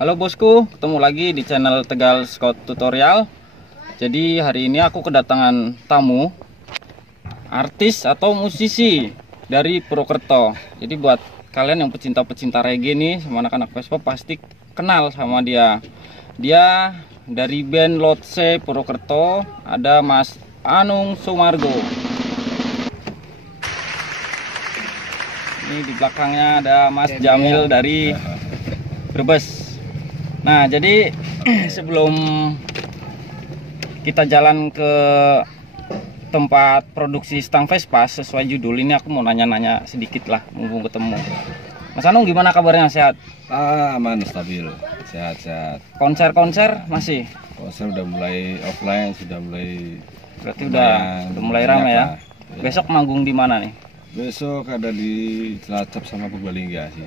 Halo bosku, ketemu lagi di channel Tegal Scout Tutorial. Jadi hari ini aku kedatangan tamu, artis atau musisi dari Purwokerto. Jadi buat kalian yang pecinta-pecinta reggae nih, sama anak-anak Vespa pasti kenal sama dia. Dia dari band Lotse Purwokerto, ada Mas Anung Sumargo. Ini di belakangnya ada Mas Jamil dari Brebes. Nah, jadi sebelum kita jalan ke tempat produksi stang Vespa sesuai judul ini, aku mau nanya-nanya sedikit lah, mumpung ketemu. Mas Anung, gimana kabarnya? Sehat? Aman, stabil, sehat-sehat. Konser-konser masih? Konser udah mulai offline, sudah mulai. Berarti udah mulai ramai ya? Besok manggung di mana nih? Besok ada di Cilacap sama Purbalingga sih.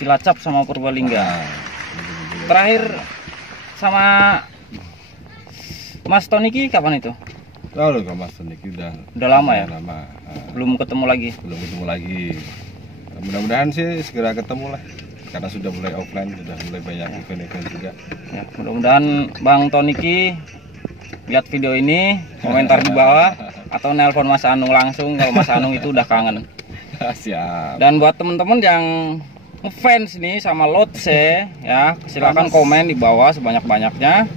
Cilacap sama Purbalingga. Terakhir sama Mas Toniki kapan itu? Lalu kalau Mas Toniki udah lama ya? Lama. Belum ketemu lagi? Belum ketemu lagi. Mudah-mudahan sih segera ketemu lah. Karena sudah mulai offline, sudah mulai banyak event-event juga. Ya, mudah-mudahan Bang Toniki lihat video ini, komentar di bawah atau nelpon Mas Anung langsung kalau Mas Anung itu udah kangen. Siap. Dan buat temen-temen yang ngefans nih sama Lotse ya, silakan komen di bawah sebanyak-banyaknya.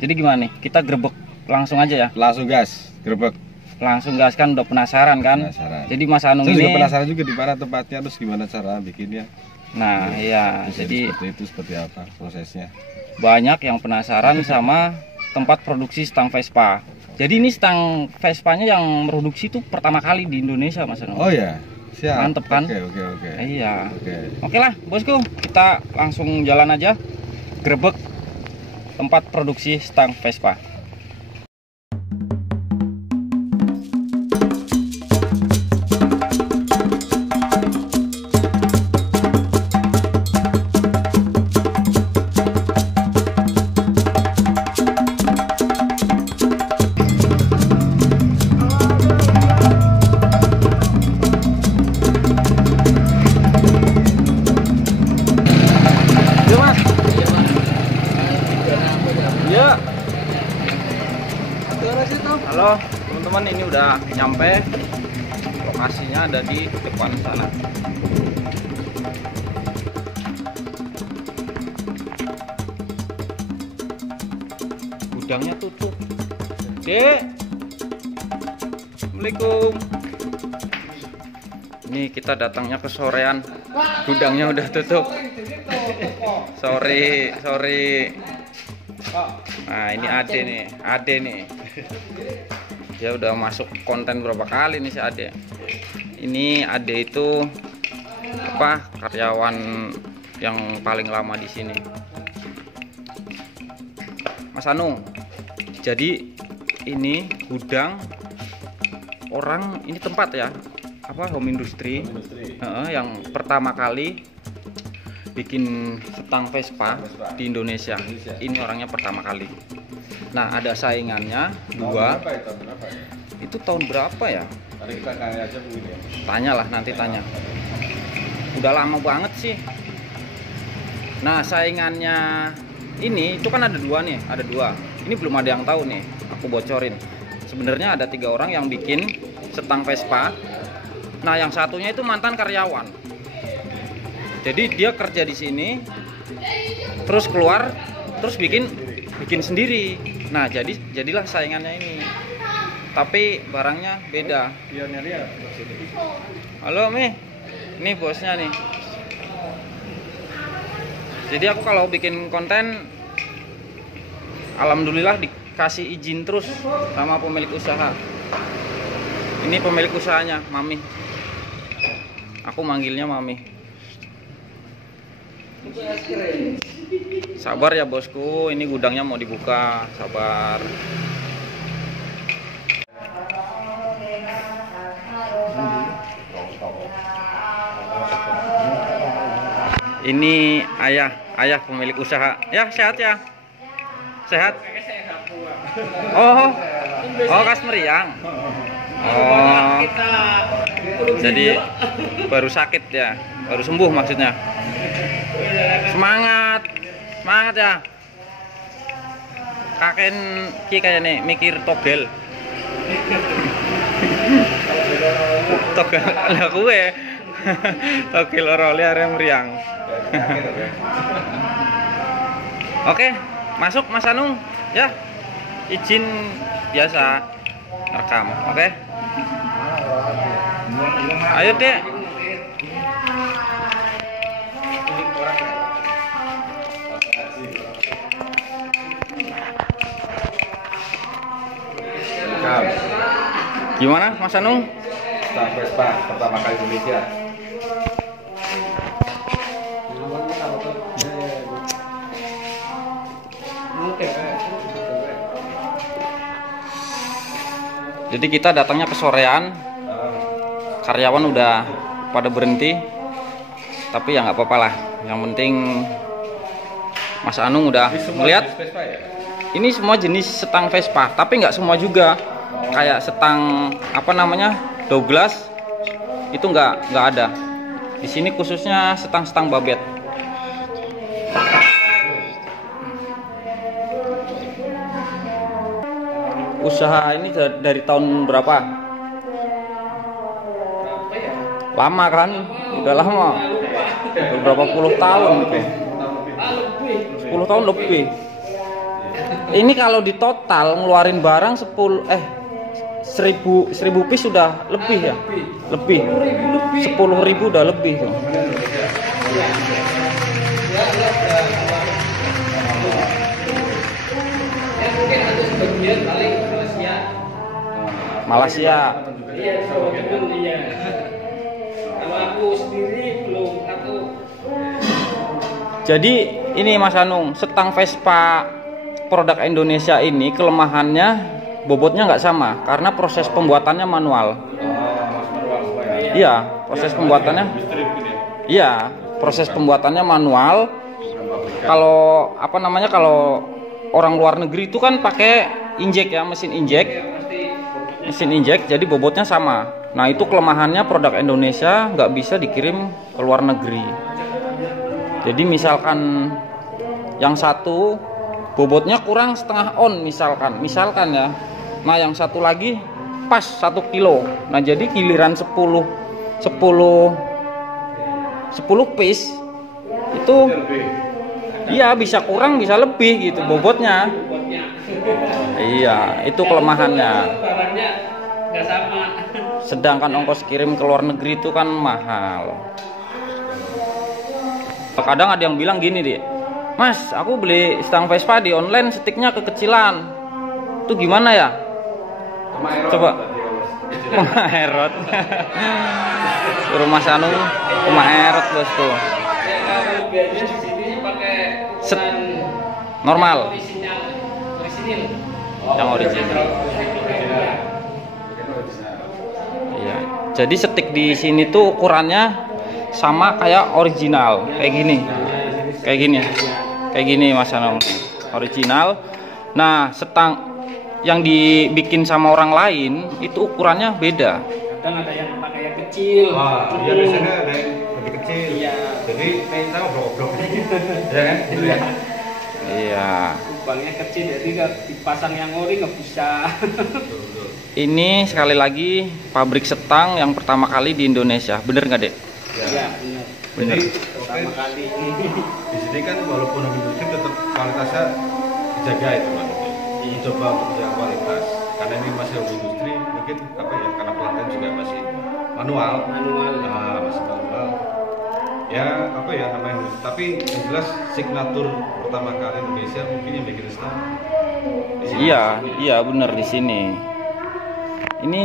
Jadi gimana nih? Kita grebek langsung aja ya? Langsung gas, grebek. Langsung gas, kan udah penasaran kan? Penasaran. Jadi Mas Anung Saya ini juga penasaran juga di mana tempatnya, terus gimana cara bikinnya. Nah, iya, Terus jadi seperti itu, seperti apa prosesnya. banyak yang penasaran sama tempat produksi stang Vespa. Jadi ini stang Vespanya yang produksi tuh pertama kali di Indonesia, Mas Anung. Oh ya, siap. Mantep kan? Oke. Iya. Oke. Oke lah, bosku, kita langsung jalan aja, grebek tempat produksi stang Vespa. Ya. Halo teman-teman, ini udah nyampe, lokasinya ada di depan sana. Gudangnya tutup. Dek, Assalamualaikum. Ini kita datangnya ke sorean, gudangnya udah tutup. Sorry. Nah, ini Ade nih. Dia udah masuk konten berapa kali nih si Ade. Ini Ade itu karyawan yang paling lama di sini. Mas Anung, jadi ini gudang orang, ini tempat ya, home industry. Yang pertama kali bikin stang Vespa di Indonesia. Ini orangnya pertama kali. Nah, ada saingannya dua. Itu tahun berapa ya? Tanya lah, nanti tanya. Udah lama banget sih. Nah, saingannya ini itu kan ada dua nih, ada dua. Ini belum ada yang tahu nih, aku bocorin. Sebenarnya ada 3 orang yang bikin stang Vespa. Nah, yang satunya itu mantan karyawan. Jadi dia kerja di sini, terus keluar, terus bikin sendiri. Nah, jadilah saingannya ini. Tapi barangnya beda. Halo Mi, ini bosnya nih. Jadi aku kalau bikin konten, alhamdulillah dikasih izin terus sama pemilik usaha. Ini pemilik usahanya, Mami. Aku manggilnya Mami. Sabar ya bosku, ini gudangnya mau dibuka, sabar. Ini ayah pemilik usaha. Ya, sehat ya? Sehat? Oh, khas meriang. Oh, jadi baru sakit ya, baru sembuh maksudnya. Semangat. Semangat ya. Kakek ki kayaknya mikir togel. Togel lah gue. Togel ora oleh arek meriang. Oke, masuk Mas Anung ya. Izin biasa rekam, oke? Ayo, Dek. Gimana Mas Anung? Stang Vespa pertama kali Indonesia. Jadi kita datangnya ke sorean, karyawan udah pada berhenti, tapi ya nggak apa-apa lah. Yang penting Mas Anung udah melihat. Ini semua jenis setang Vespa, tapi nggak semua juga. Kayak setang apa namanya Douglas itu nggak ada. Di sini khususnya setang-setang babet. Usaha ini dari tahun berapa? Lama kan? Udah lama. Beberapa puluh tahun gitu. 10 tahun lebih. Ini kalau di total ngeluarin barang 1000 piece sudah lebih ya? Lebih. 10.000 udah lebih tuh. Malaysia. Kalau aku sendiri belum aku. Jadi ini Mas Anung, setang Vespa produk Indonesia ini kelemahannya bobotnya nggak sama karena proses pembuatannya manual. Iya, proses pembuatannya. Iya, proses pembuatannya manual. Kalau apa namanya kalau orang luar negeri itu kan pakai injek ya, mesin injek, jadi bobotnya sama. Nah itu kelemahannya produk Indonesia nggak bisa dikirim ke luar negeri. Jadi misalkan yang satu bobotnya kurang setengah on misalkan ya. Nah yang satu lagi pas 1 kilo. Nah jadi giliran 10 piece itu iya bisa kurang bisa lebih gitu bobotnya. Iya, itu kelemahannya. Barangnya nggak sama. Sedangkan ongkos kirim ke luar negeri itu kan mahal. Kadang ada yang bilang gini deh, Mas, aku beli stang Vespa di online stiknya kekecilan. Itu gimana ya? Coba. Erot. Suruh Mas Anung erot bos tuh. Kalau biasanya di sini pakai ukuran normal. orisinil. Yang original. Iya. Jadi stik di sini tuh ukurannya sama kayak original, kayak gini Mas Anung, original. Nah setang yang dibikin sama orang lain itu ukurannya beda. Kadang ada yang pakai yang kecil. Wah, iya biasanya ada yang lebih kecil. Iya. Jadi kita obrol-obrol. Ya kan? Gitu ya. Iya. Lubangnya kecil jadi nggak dipasang yang ori nggak bisa. Ini sekali lagi pabrik setang yang pertama kali di Indonesia, bener nggak Dek? Iya benar. Bener. Pertama kali. Di sini kan walaupun home industry tetap kualitasnya dijaga itu Pak. Dicoba untuk menjaga kualitas. Karena ini masih home industry, mungkin apa ya? Karena pelatihan juga masih manual. Nah, masih manual. Ya apa ya namanya? Tapi yang jelas signatur pertama kali Indonesia mungkin yang bikin stang. Iya bener di sini. Ini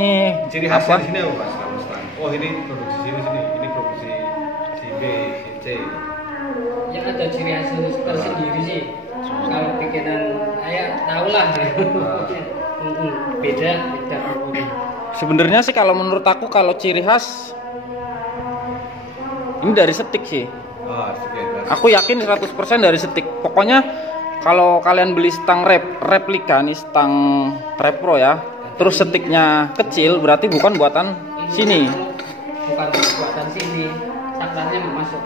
Ciri khasnya di sini apa Mas? Kalau stang? Oh ini produksi sini, ini produksi si B, si C. Ya ada ciri khas tersendiri sih. Kalau bikinan tahu lah. Beda. sebenarnya sih kalau menurut aku kalau ciri khas ini dari setik sih. Aku yakin 100% dari setik. Pokoknya kalau kalian beli stang replika nih, stang repro ya, terus setiknya kecil berarti bukan buatan sini. Bukan buatan sini. Saklarnya masuk.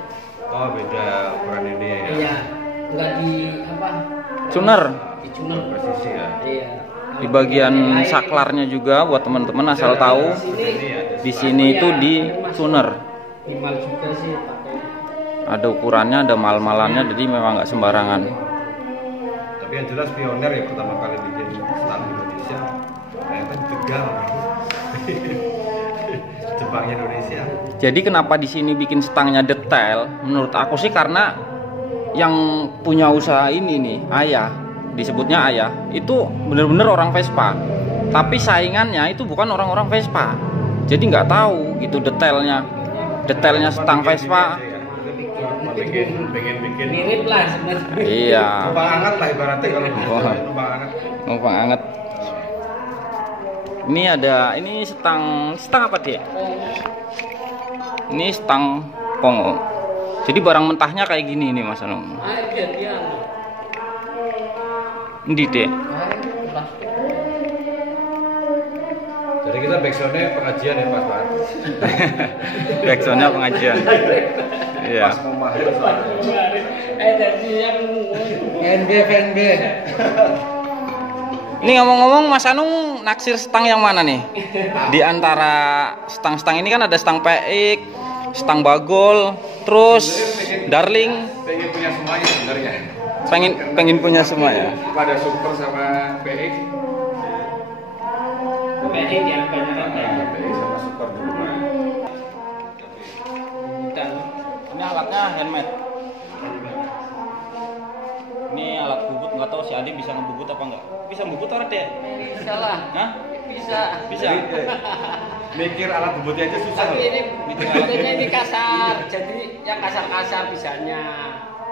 Oh beda ukuran ini ya. apa? Tuner. Di tuner. Presisi ya. Iya. Di bagian saklarnya juga buat teman-teman asal tahu. Di sini itu di tuner. Minimal juga sih pakai. Ada ukurannya, ada mal-malannya, jadi memang nggak sembarangan. Tapi yang jelas pioner ya pertama kali bikin stang di Indonesia. Ternyata di Tegal. Jepang Indonesia. Jadi kenapa di sini bikin stangnya detail? Menurut aku sih karena yang punya usaha ini nih, ayah, disebutnya ayah, itu bener-bener orang Vespa. Tapi saingannya itu bukan orang-orang Vespa. Jadi nggak tahu gitu detailnya stang Vespa. Pengen Mirip lah sebenarnya. Iya. numpang hangat lah ibaratnya kalau Wah. numpang hangat. Numpang anget. Ini stang apa dia? Ini stang Pongo. Jadi barang mentahnya kayak gini nih Mas Anung. Air dia. Ini deh. Air plastik. Jadi kita backsoundnya pengajian ya Mas Pak. Backsoundnya pengajian. Iya. Pas mau mahir soalnya. Jadi yang FNB. Ini ngomong-ngomong Mas Anung naksir stang yang mana nih? Di antara stang-stang ini kan ada stang PX, stang Bagol, terus Darling. Pengen punya semuanya sebenarnya. Pengen punya semua ya. Pada Super sama PX. PX yang banyak PX sama Super dulu. dan Ini alatnya handmade. Ini alat bubut, nggak tahu si Adi bisa ngebubut apa enggak. Bisa ngebubut orang deh. bisa lah. Hah? Bisa. Bisa. Mikir alat bubutnya aja susah Tapi loh. ini bentuknya ini kasar, jadi yang kasar-kasar bisanya.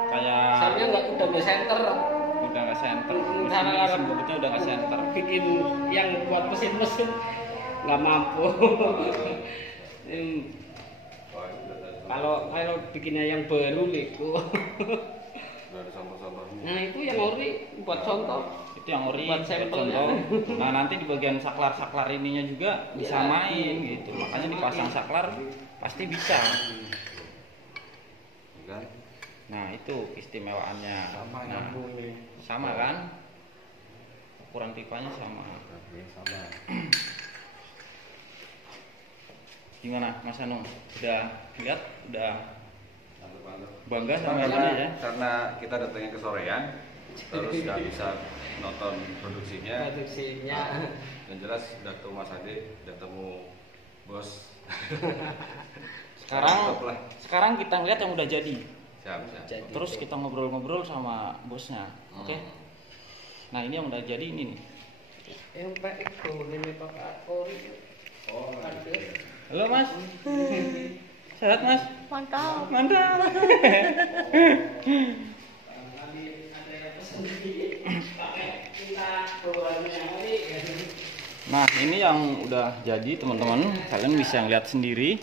Kayak Soalnya udah nggak center. udah nggak center. Karena Mesin bubutnya udah nggak center. bikin yang buat mesin-mesin nggak mampu. Kalau bikinnya yang baru itu. Udah ada sampah-sampahnya. Nah itu yang ori buat contoh. Itu yang ori Buat sampelnya. contoh. Nah nanti di bagian saklar ininya juga bisa Ya. main gitu. Makanya dipasang saklar pasti bisa. Kan? Nah itu keistimewaannya. Sama Nah, nyambung nih. sama kan? Ukuran pipanya sama. Oke, sama. Gimana Mas Anung? Udah lihat? Udah Mantap-mantap. bangga sama Karena, ini ya? karena kita datangnya ke sorean, terus nggak bisa nonton produksinya. Produksinya. Dan jelas udah ketemu Mas Ade, udah ketemu bos. Mantap lah. Sekarang kita ngeliat yang udah jadi. Siap, siap. Jadi. Terus kita ngobrol-ngobrol sama bosnya. Oke? Nah ini yang udah jadi ini nih. Yang PX tuh ini Pak Ori. Oh, Ada. Halo Mas. Sehat Mas? Mantap. Mantap. Nah ini yang udah jadi teman-teman, kalian bisa lihat sendiri.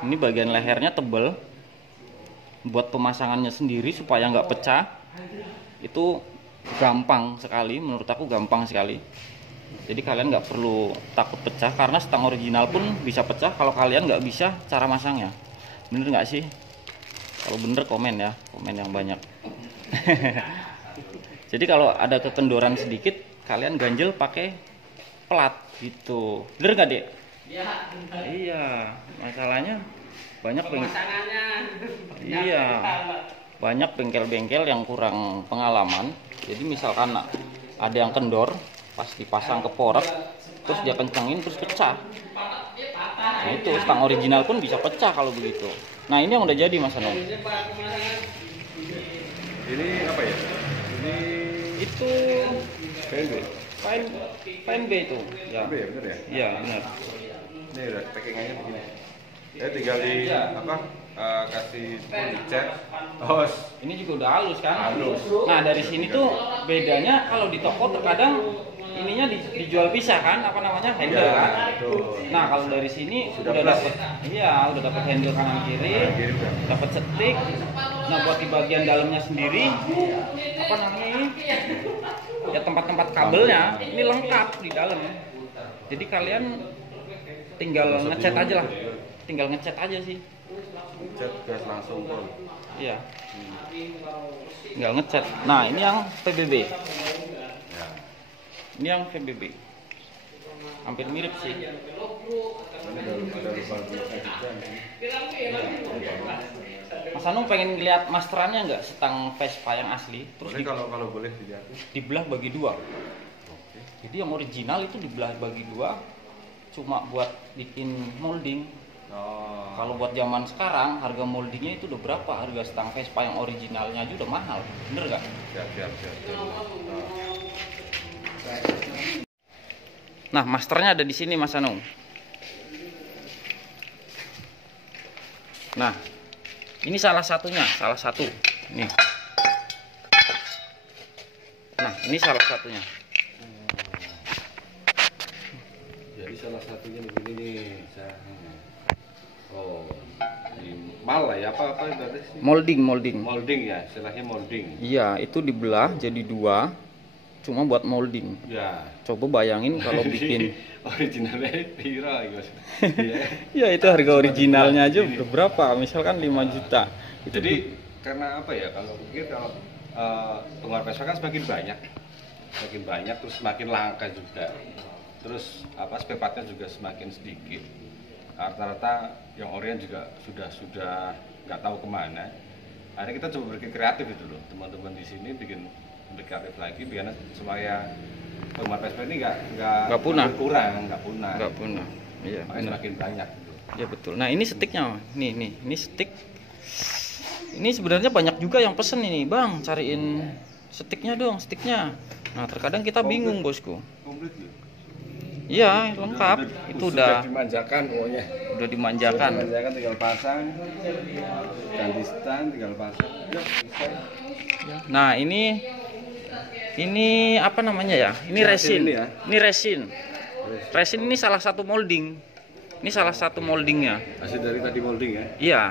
Ini bagian lehernya tebel. Buat pemasangannya sendiri supaya nggak pecah, itu gampang sekali. Menurut aku gampang sekali. Jadi kalian nggak perlu takut pecah karena stang original pun bisa pecah kalau kalian nggak bisa cara masangnya. Bener nggak sih? Kalau bener komen ya, komen yang banyak. Jadi kalau ada kekendoran sedikit, kalian ganjel pakai plat gitu. Bener nggak Dek? Ya. Iya, masalahnya banyak Pemasangannya. Iya. Banyak bengkel-bengkel yang kurang pengalaman. Jadi misalkan ada yang kendor, pas dipasang ke porek, terus dia kencengin terus pecah. Nah itu stang original pun bisa pecah kalau begitu. Nah ini yang udah jadi Mas Anung. Ini apa ya? Ini Itu PNB. PNB itu. Ya. PNB ya, bener ya? Iya benar. Ini udah packingannya begini. Tinggal di apa? Kasih dicat. Hos. Ini juga udah halus kan? Halus. Nah dari sini tuh bedanya kalau di toko terkadang ininya dijual pisah kan? Apa namanya? Handle Iya, kan? betul. Nah kalau dari sini Sudah udah plus. dapat, iya udah dapat handle kanan kiri, Kiri udah. dapat setik. Nah buat di bagian dalamnya sendiri, apa namanya ini? Ya tempat-tempat kabelnya ini lengkap di dalam. Jadi kalian tinggal ngecat aja lah, tinggal ngecat aja sih. Cat gas langsung pun. Iya. Nggak ngecat. Nah, ini yang PBB. Ya. Ini yang PBB. Hampir mirip sih. Ini ada lupa Mas Anung pengen lihat masterannya nggak, setang Vespa yang asli? Terus boleh kalau boleh dilihat. dibelah bagi dua. Oke. Jadi yang original itu dibelah bagi dua, cuma buat bikin molding. Oh. Kalau buat zaman sekarang harga moldingnya itu udah berapa? Harga setang Vespa yang originalnya aja udah mahal, bener nggak? Siap. Nah, masternya ada di sini Mas Anung. Nah, ini salah satunya, salah satu. Nih. Nah, ini salah satunya. Jadi salah satunya begini nih. Oh, ini mal lah ya, apa berarti sih? Molding. Molding ya, istilahnya molding. Iya, itu dibelah jadi dua, cuma buat molding. Ya. Coba bayangin kalau bikin. Originalnya piro iki Mas? Ya, itu harga originalnya aja udah berapa? Misalkan 5 juta. Itu Jadi karena apa ya? Kalau mungkin kalau penggemar Vespa kan semakin banyak, terus semakin langka juga. Terus apa spare partnya juga semakin sedikit. Rata-rata yang Orient juga sudah nggak tahu kemana. Akhirnya kita coba berpikir kreatif itu loh, teman-teman di sini bikin kreatif lagi biar supaya penggemar Vespa ini nggak punah. nggak punah. Iya, Makanya benar. semakin banyak gitu. Ya betul. Nah, ini sticknya. Nih, ini stick. Ini sebenarnya banyak juga yang pesen ini, Bang, cariin sticknya dong, sticknya. Nah, terkadang kita bingung, Bosku. Komplit loh. Iya, lengkap. Itu udah dimanjakan pokoknya. udah dimanjakan. Dimanjakan tinggal pasang, ganti stand tinggal pasang. Yuk, bisa. Nah, ini apa namanya ya? Ini resin. Ini ya? Ini resin. Resin ini salah satu molding. Ini salah satu moldingnya. Hasil dari tadi molding ya? Iya,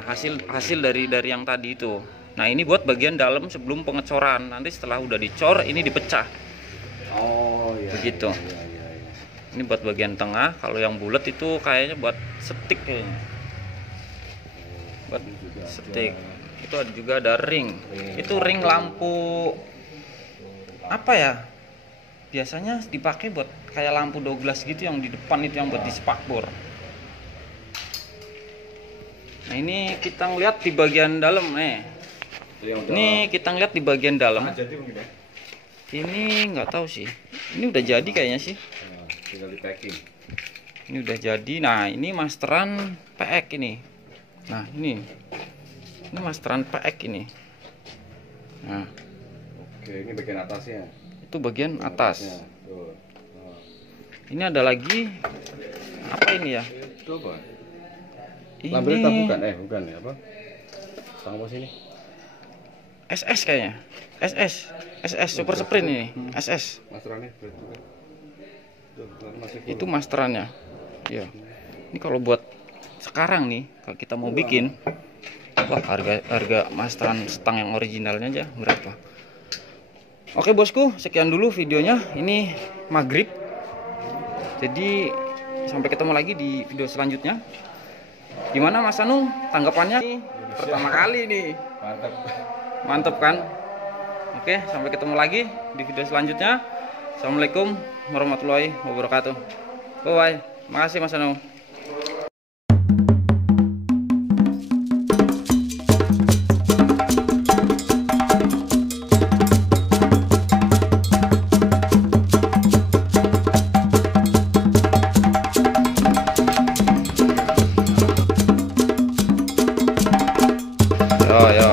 hasil dari yang tadi itu. Nah, ini buat bagian dalam sebelum pengecoran. Nanti setelah udah dicor, ini dipecah. Oh iya. Begitu. Iya. Ini buat bagian tengah. Kalau yang bulat itu kayaknya buat stick kayaknya. Buat stick. Itu juga ada ring. Itu ring lampu apa ya? Biasanya dipakai buat kayak lampu Douglas gitu yang di depan itu yang buat di spakbor. Nah, ini kita ngeliat di bagian dalam nih. Ini kita ngeliat di bagian dalam. Jadi mungkin ya? Ini nggak tahu sih. Ini udah jadi kayaknya sih. Tinggal di packing. Ini udah jadi. Nah, ini masteran PX ini. Nah, ini masteran PX ini. Nah, Oke, ini bagian atasnya. itu bagian atas. Tuh. Ini ada lagi apa ini ya? Itu apa? Ini Lambretta bukan? Bukan ya apa? Sang apa sini? SS kayaknya. SS Super Sprint ini. SS. Masterannya berarti kan? Tuh, masih full. Itu masterannya. Ya. Ini kalau buat sekarang nih, kalau kita mau bikin, wah, harga masteran stang yang originalnya aja berapa? Oke bosku, sekian dulu videonya. Ini maghrib. Jadi sampai ketemu lagi di video selanjutnya. Gimana Mas Anung tanggapannya? Pertama kali nih. Mantap. Mantap kan? Oke, sampai ketemu lagi di video selanjutnya. Assalamualaikum warahmatullahi wabarakatuh. Bye. Makasih Mas Anung.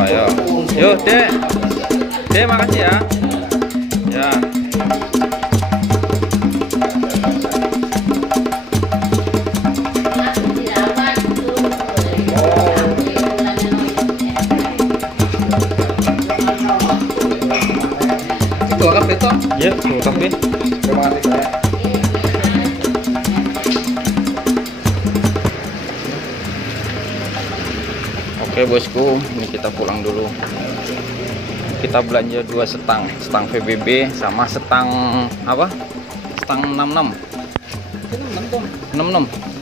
Yo. Yuk, Dek. Dek, makasih ya. Ya. Dua kafe toh? Ya, dua kafe. Terima kasih saya. Oke bosku, ini kita pulang dulu. Kita belanja 2 stang VBB sama stang apa? Stang 66. 66.